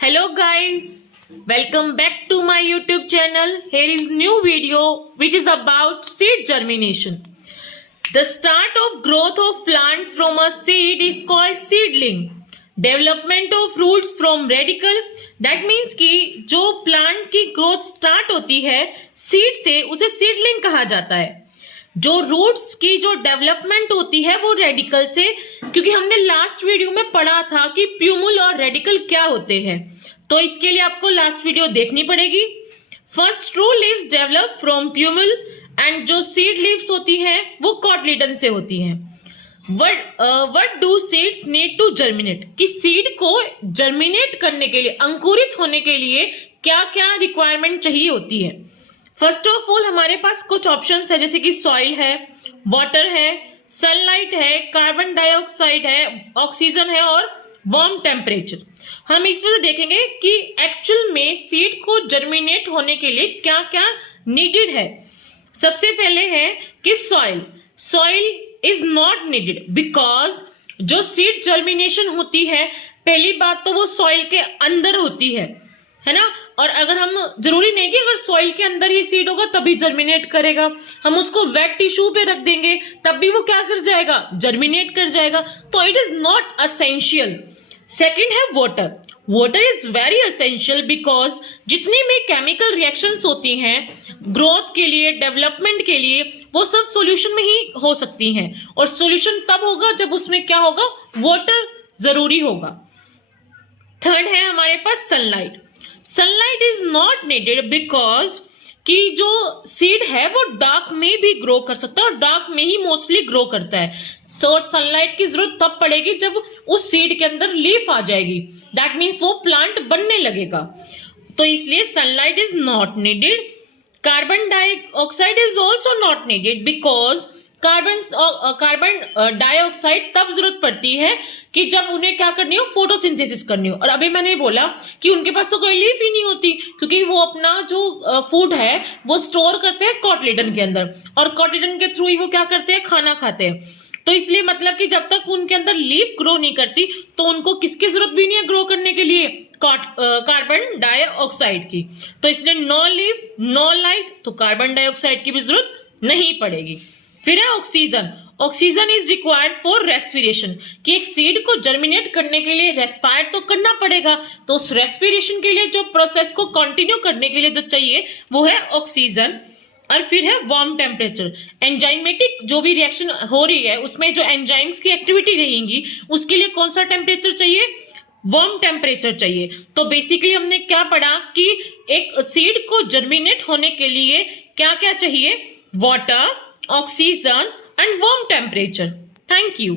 Hello guys, welcome back to my YouTube channel. Here is new video which is about seed germination. The start of growth of plant from a seed is called seedling. Development of roots from radicle, that means कि जो plant की growth start होती है seed से उसे seedling कहा जाता है. जो रूट्स की जो डेवलपमेंट होती है वो रेडिकल से, क्योंकि हमने लास्ट वीडियो में पढ़ा था कि प्यूमुल और रेडिकल क्या होते हैं, तो इसके लिए आपको लास्ट वीडियो देखनी पड़ेगी. First true leaves develop from plumule and जो सीड लीव्स होती हैं वो कॉटलिडन से होती हैं. What do seeds need to germinate, कि सीड को जर्मिनेट करने के लिए, अंकुरित होने के लिए क्या क्या रिक्वायरमेंट चाहिए होती है. फर्स्ट ऑफ ऑल हमारे पास कुछ ऑप्शंस है, जैसे कि सॉइल है, वाटर है, सनलाइट है, कार्बन डाइऑक्साइड है, ऑक्सीजन है और वार्म टेम्परेचर. हम इसमें से देखेंगे कि एक्चुअल में सीड को जर्मिनेट होने के लिए क्या क्या नीडेड है. सबसे पहले है कि soil is not needed, because जो सीड जर्मिनेशन होती है पहली बात तो वो सॉइल के अंदर होती है ना. और अगर हम, जरूरी नहीं कि अगर सॉइल के अंदर ही सीड होगा तभी जर्मिनेट करेगा, हम उसको वेट टिश्यू पे रख देंगे तब भी वो क्या कर जाएगा, जर्मिनेट कर जाएगा. तो it is not essential. Second है water is very essential, because जितनी भी केमिकल रिएक्शंस होती हैं ग्रोथ के लिए, डेवलपमेंट के लिए, वो सब सॉल्यूशन में ही हो सकती हैं, और सॉल्यूशन तब होगा जब उसमें क्या होगा, वाटर जरूरी होगा. थर्ड है हमारे पास sunlight is not needed, because कि जो सीड है वो डार्क में भी ग्रो कर सकता है और डार्क में ही मोस्टली ग्रो करता है. सो सनलाइट की जरूरत तब पड़ेगी जब उस सीड के अंदर लीफ आ जाएगी, दैट मीन्स वो प्लांट बनने लगेगा. तो इसलिए sunlight is not needed. Carbon dioxide is also not needed, because carbon dioxide तब जरूरत पड़ती है कि जब उन्हें क्या करनी हो, फोटोसिंथेसिस करनी हो. और अभी मैंने बोला कि उनके पास तो कोई लीफ ही नहीं होती, क्योंकि वो अपना जो फूड है वो स्टोर करते हैं कॉटलिडन के अंदर, और कॉटलिडन के थ्रू ही वो क्या करते हैं, खाना खाते हैं. तो इसलिए मतलब कि जब तक उनके अंदर लीफ ग्रो नहीं करती तो उनको किसकी जरूरत भी नहीं है ग्रो करने के लिए, कार्बन डाइऑक्साइड की. तो इसलिए नो लीफ नो लाइट, तो कार्बन डाइऑक्साइड की भी जरूरत नहीं पड़ेगी. फिर है oxygen is required for respiration, कि एक सीड को जर्मिनेट करने के लिए रेस्पायर तो करना पड़ेगा, तो उस रेस्पिरेशन के लिए जो प्रोसेस को कंटिन्यू करने के लिए जो चाहिए वो है ऑक्सीजन. और फिर है वार्म टेम्परेचर. एंजाइमेटिक जो भी रिएक्शन हो रही है उसमें जो एंजाइम्स की एक्टिविटी रहेंगी उसके लिए कौन सा टेम्परेचर चाहिए, वार्म टेम्परेचर चाहिए. तो बेसिकली हमने क्या पढ़ा कि एक सीड को जर्मिनेट होने के लिए क्या क्या चाहिए, water, oxygen and warm temperature. Thank you.